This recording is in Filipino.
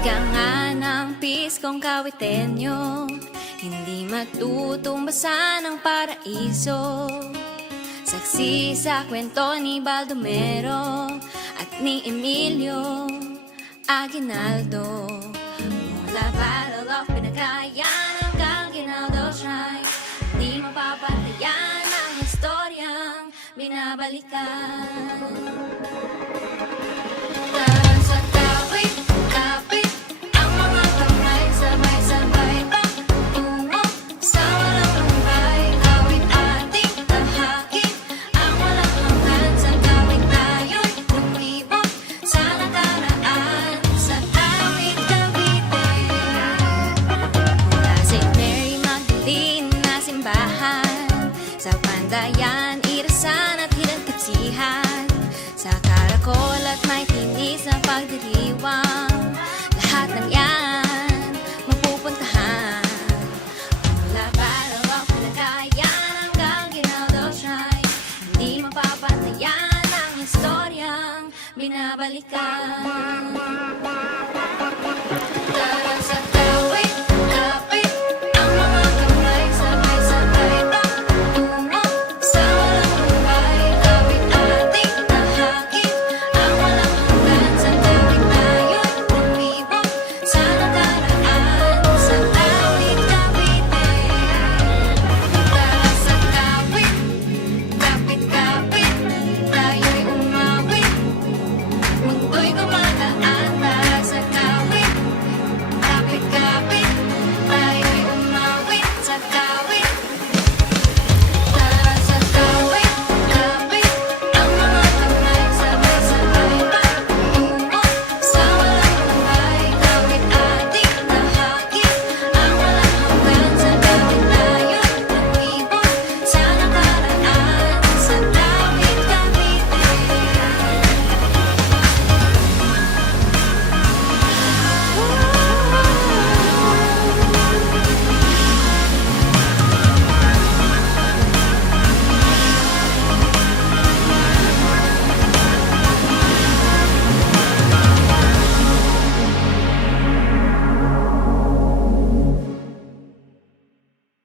Ika nga ng piskong kawitenyo, hindi matutumbasan ang paraiso. Saksi sa kwento ni Baldomero at ni Emilio Aguinaldo. Mula Battle of Pinagayan hanggang Ginaldo Shrine, di mapapatayan ang historyang binabalikan. Tara sa tawid, kapit ang mga kamay, sabay-sabay patungo sa walang hangay. Awit ating tahakin ang walang hanggan, sa tawid tayo'y lumibot sa nakaraan. Sa tawid Cavite, mula St. Mary Magdalene na simbahan, sa Pandayan, Irasan at Hilang-Kapsihan, sa Karakol at may tinis na pagdiriwang, lahat ng yan mapupuntahan. Mula Battle of Pinagayan hanggang Ginaldo Shrine, hindi mapapatayan ang historyang binabalikan.